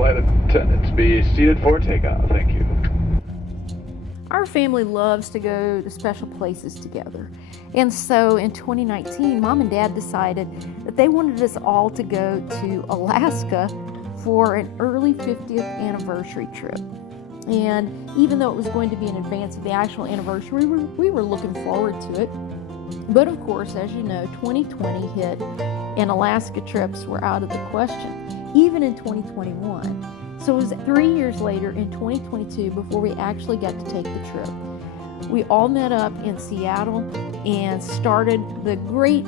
flight attendants. Be seated for takeoff. Thank you. Our family loves to go to special places together. And so in 2019, Mom and Dad decided that they wanted us all to go to Alaska for an early 50th anniversary trip. And even though it was going to be in advance of the actual anniversary, we were looking forward to it. But of course, as you know, 2020 hit and Alaska trips were out of the question, even in 2021. So it was 3 years later in 2022 before we actually got to take the trip. We all met up in Seattle and started the great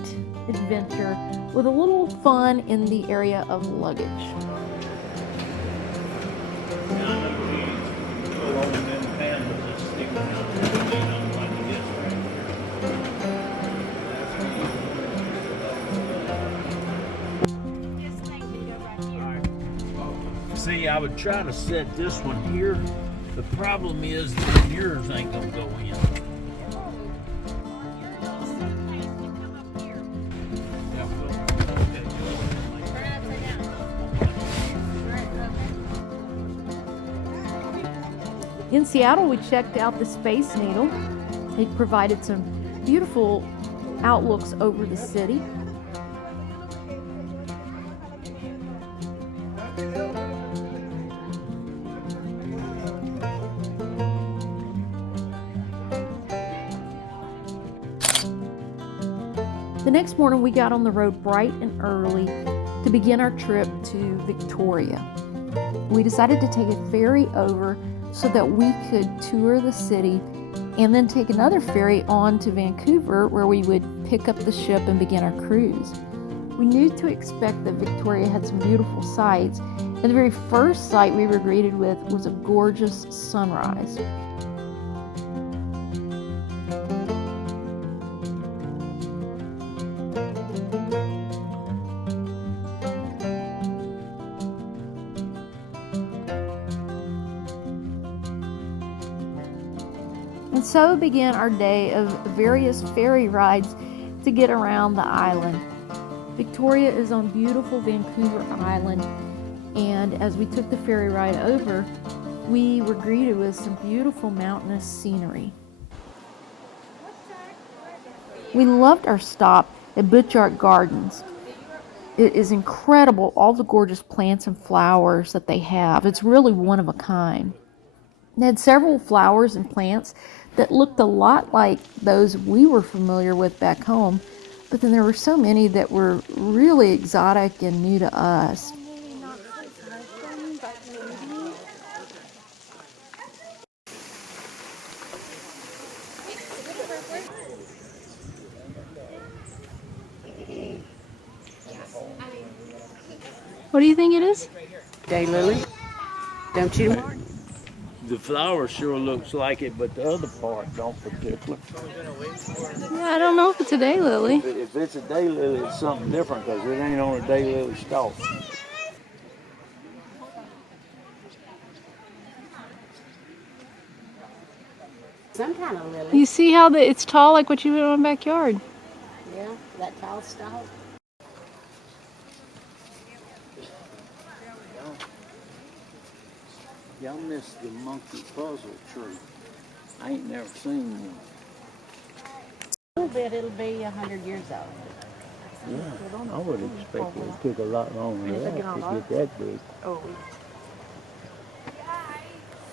adventure with a little fun in the area of luggage. See, I would try to set this one here. The problem is that yours ain't gonna go in. In Seattle, we checked out the Space Needle. It provided some beautiful outlooks over the city. The next morning, we got on the road bright and early to begin our trip to Victoria. We decided to take a ferry over so that we could tour the city and then take another ferry on to Vancouver, where we would pick up the ship and begin our cruise. We knew to expect that Victoria had some beautiful sights, and the very first sight we were greeted with was a gorgeous sunrise. And so began our day of various ferry rides to get around the island. Victoria is on beautiful Vancouver Island, and as we took the ferry ride over, we were greeted with some beautiful mountainous scenery. We loved our stop at Butchart Gardens. It is incredible, all the gorgeous plants and flowers that they have. It's really one of a kind. They had several flowers and plants that looked a lot like those we were familiar with back home, but then there were so many that were really exotic and new to us. What do you think it is? Daylily. Don't you, Mark? The flower sure looks like it, but the other part don't particularly. Yeah, I don't know if it's a daylily. If it's a daylily, it's something different because it ain't on a daylily stalk. Some kind of lily. You see how it's tall like what you would in my backyard? Yeah, that tall stalk. Y'all missed the monkey puzzle tree. I ain't never seen one. A little bit, it'll be 100 years old. Yeah, I would expect it took a lot longer than that to get that big. Oh.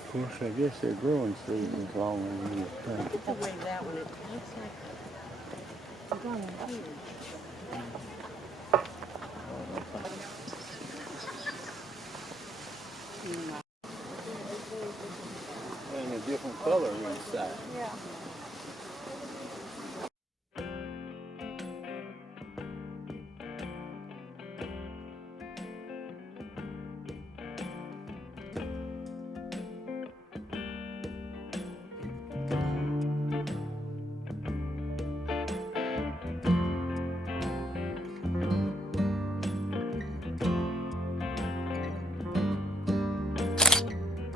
Of course, I guess their growing season is longer than you think. It's the way that one, it looks like it's going huge. And a different color inside. Yeah.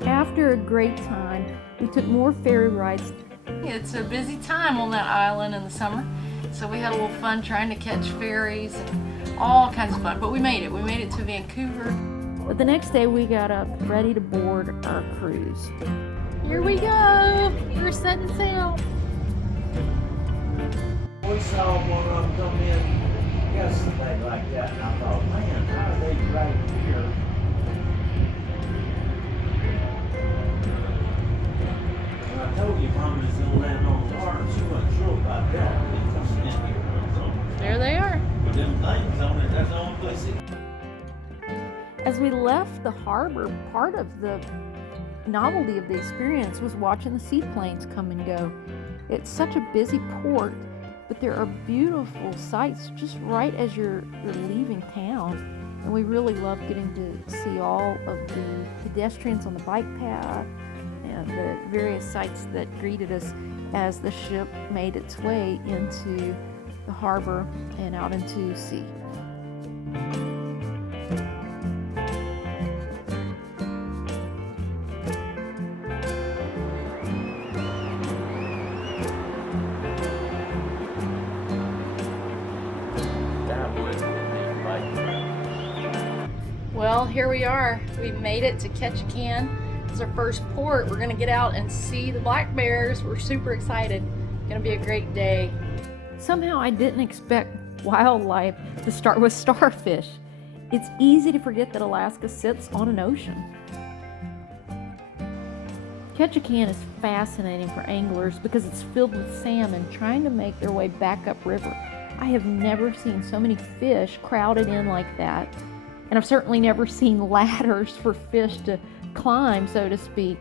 After a great time, we took more ferry rides. It's a busy time on that island in the summer, so we had a little fun trying to catch ferries and all kinds of fun, but we made it. We made it to Vancouver. But the next day we got up ready to board our cruise. Here we go. We're setting sail. We saw one of them come in yesterday like that, and I thought, man, how are they right here? And I told you Mom was gonna land on the water, and she wasn't sure about that. They come in here, so. There they are. With them things on it, that's the only place it. As we left the harbor, part of the novelty of the experience was watching the seaplanes come and go. It's such a busy port, but there are beautiful sights just right as you're leaving town. And we really love getting to see all of the pedestrians on the bike path and the various sights that greeted us as the ship made its way into the harbor and out into sea. Well, here we are. We made it to Ketchikan. It's our first port. We're gonna get out and see the black bears. We're super excited. Gonna be a great day. Somehow I didn't expect wildlife to start with starfish. It's easy to forget that Alaska sits on an ocean. Ketchikan is fascinating for anglers because it's filled with salmon trying to make their way back upriver. I have never seen so many fish crowded in like that, and I've certainly never seen ladders for fish to climb, so to speak.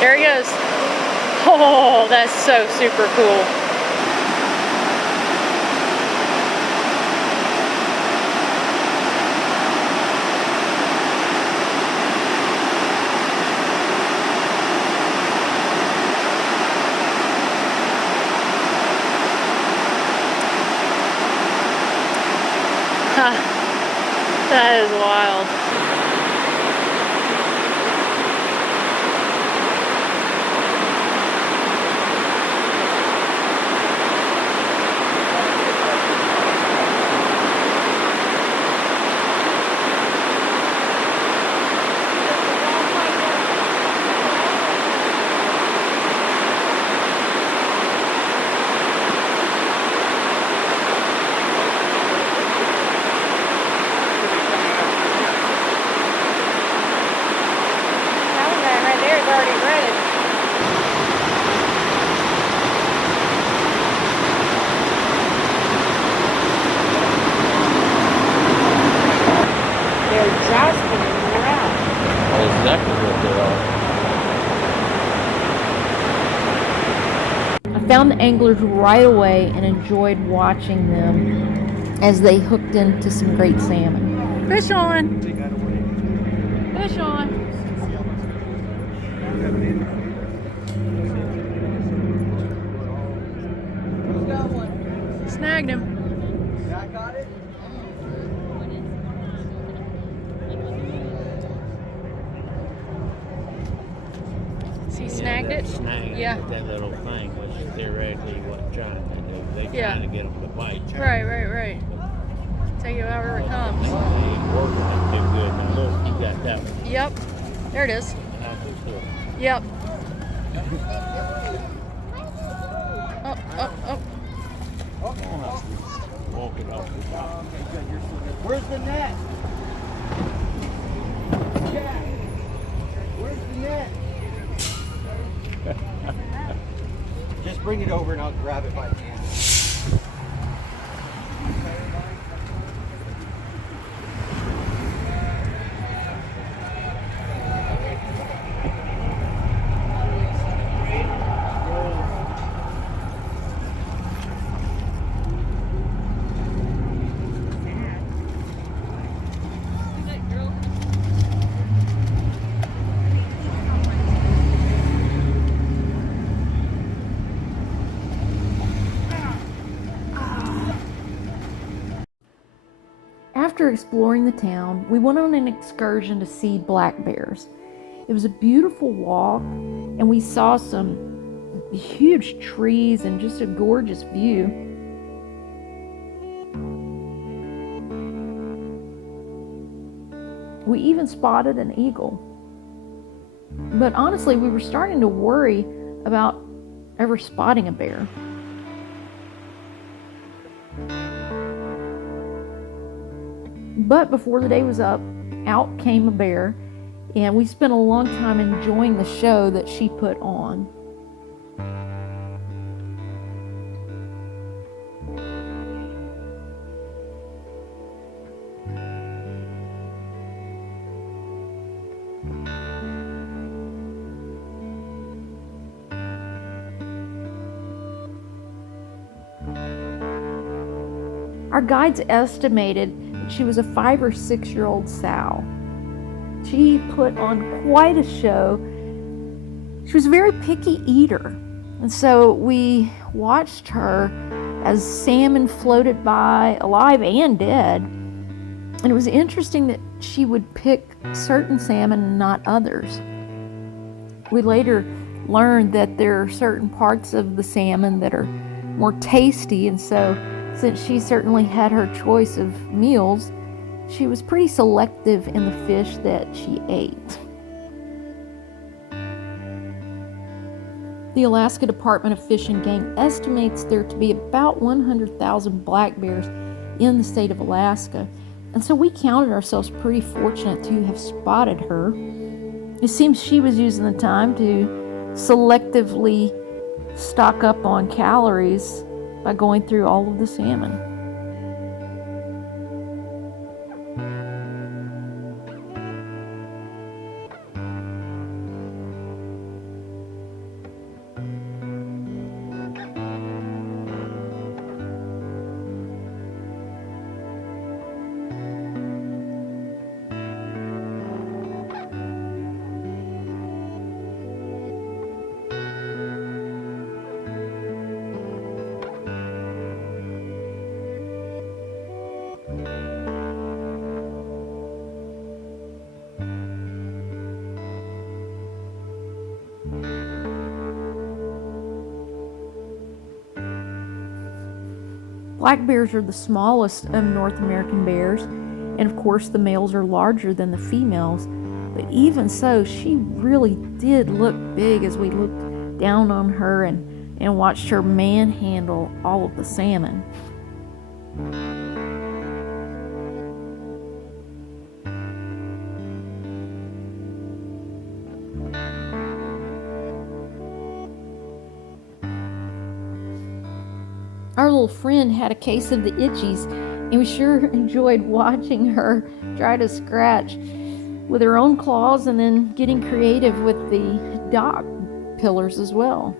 There he goes. Oh, that's so super cool. That is wild. I found the anglers right away and enjoyed watching them as they hooked into some great salmon. Fish on. Fish on. Snagged him. He snagged it? Snagged Yeah. that little thing was theoretically what trying to do. They Yeah. trying to get them to bite. Right. Take it however it comes. They ain't working it too good. Now look, you got that one. Yep. There it is. Now who's good? Yep. Oh. Walk it off the top. Where's the net? Jack, where's the net? Just bring it over and I'll grab it by hand. After exploring the town, we went on an excursion to see black bears. It was a beautiful walk, and we saw some huge trees and just a gorgeous view. We even spotted an eagle. But honestly, we were starting to worry about ever spotting a bear. But before the day was up, out came a bear, and we spent a long time enjoying the show that she put on. Our guides estimated that she was a 5 or 6 year old sow. She put on quite a show. She was a very picky eater. And so we watched her as salmon floated by, alive and dead. And it was interesting that she would pick certain salmon and not others. We later learned that there are certain parts of the salmon that are more tasty, and so since she certainly had her choice of meals, she was pretty selective in the fish that she ate. The Alaska Department of Fish and Game estimates there to be about 100,000 black bears in the state of Alaska, and so we counted ourselves pretty fortunate to have spotted her. It seems she was using the time to selectively stock up on calories by going through all of the salmon. Black bears are the smallest of North American bears, and of course the males are larger than the females, but even so, she really did look big as we looked down on her and watched her manhandle all of the salmon. Our little friend had a case of the itchies, and we sure enjoyed watching her try to scratch with her own claws and then getting creative with the dock pillars as well.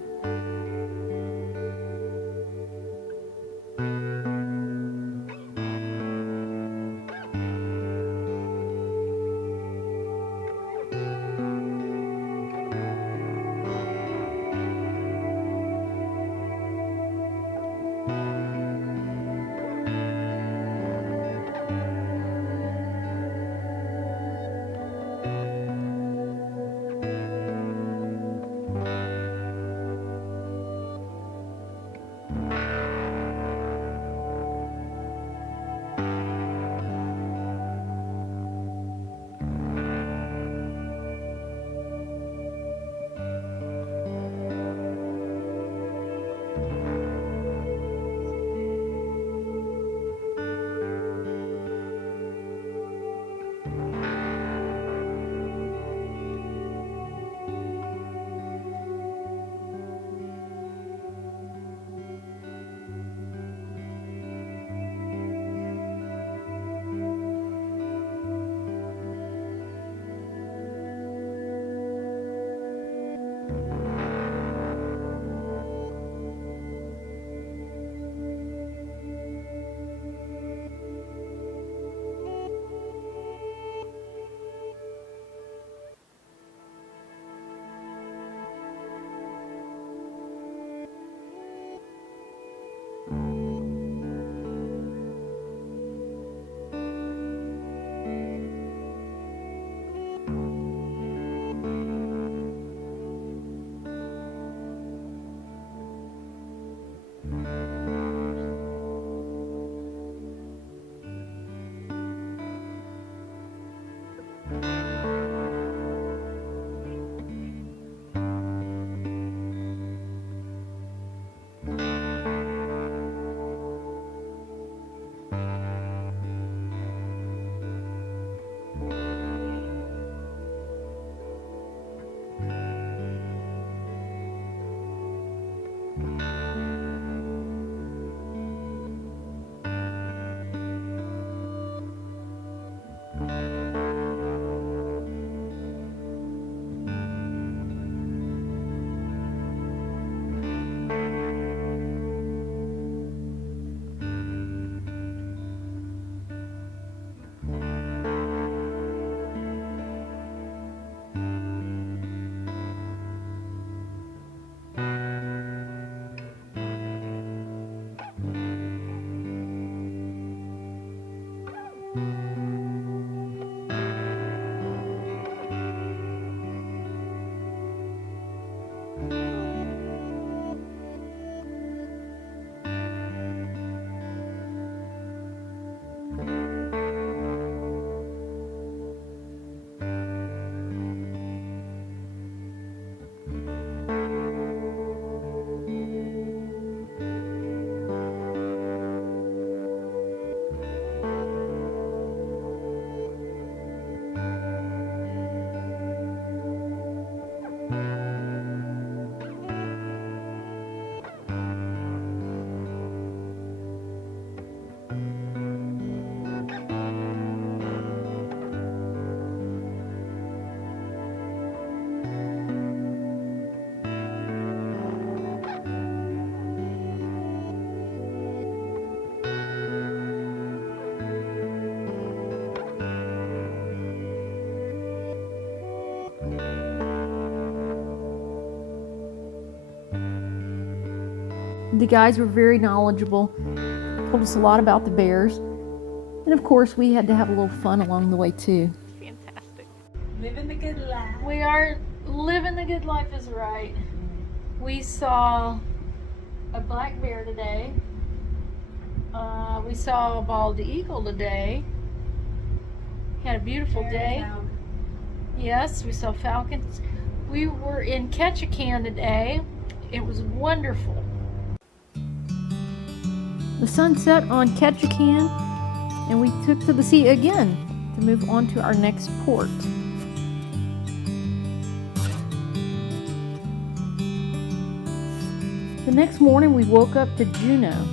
The guys were very knowledgeable, told us a lot about the bears, and of course we had to have a little fun along the way too. Fantastic. Living the good life. We are living the good life is right. We saw a black bear today. We saw a bald eagle today. Had a beautiful day. Yes, we saw falcons. We were in Ketchikan today. It was wonderful. The sun set on Ketchikan, and we took to the sea again to move on to our next port. The next morning we woke up to Juneau.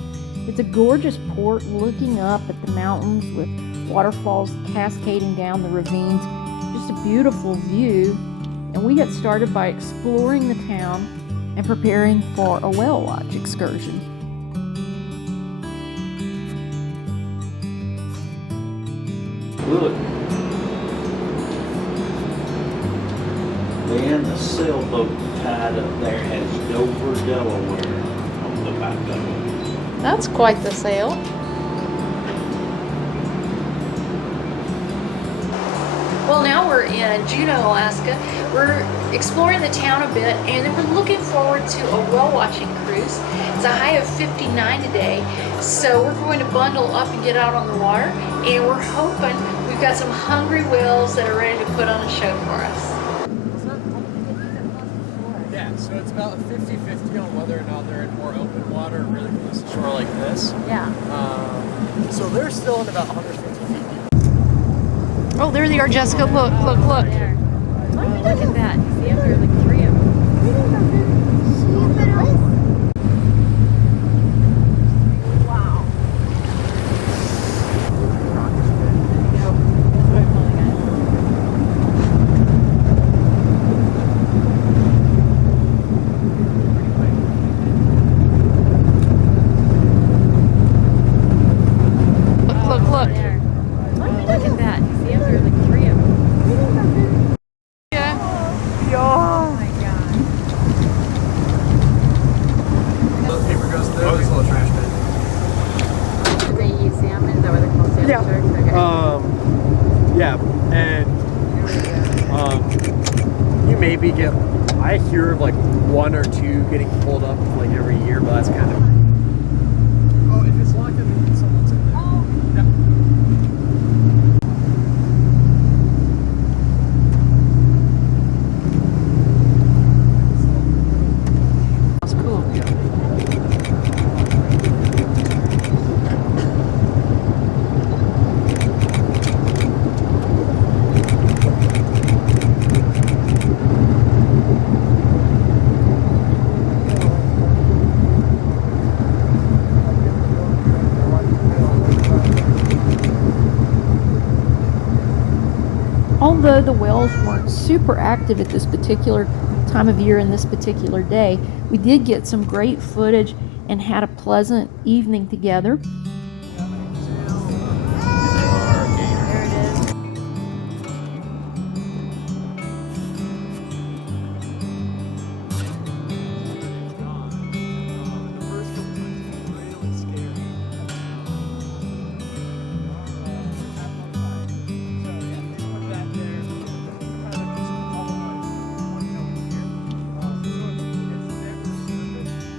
It's a gorgeous port looking up at the mountains with waterfalls cascading down the ravines. Just a beautiful view. And we got started by exploring the town and preparing for a whale watch excursion. Look. Man, the sailboat tied up there has Dover, Delaware on the back of it. That's quite the sail. Well, now we're in Juneau, Alaska. We're exploring the town a bit, and then we're looking forward to a whale watching cruise. It's a high of 59 today, so we're going to bundle up and get out on the water, and we're hoping we've got some hungry whales that are ready to put on a show for us. Yeah, so it's about 50-50 on whether or not they're in more open water or really close to shore like this. Yeah. So they're still in about 150 feet. Oh, there they are, Jessica. Look, look, look. Look at that. You see them? There are like 3 of them. Wow. Look, look, look. Look at that. You see them? There are like 3 of them. Yeah. Oh my god. Paper goes through this little trash bin. Do they eat salmon? Is that what they're called? Salmon sharks? Okay. Yeah, and you maybe get, I hear of like 1 or 2 getting pulled up like every year, but that's kind of. Oh, if it's locked in, someone's in there. Oh. Yeah. That's cool. Although the whales weren't super active at this particular time of year and this particular day, we did get some great footage and had a pleasant evening together. There it is.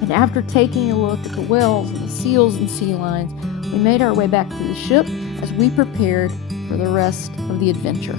And after taking a look at the whales and the seals and sea lions, we made our way back to the ship as we prepared for the rest of the adventure.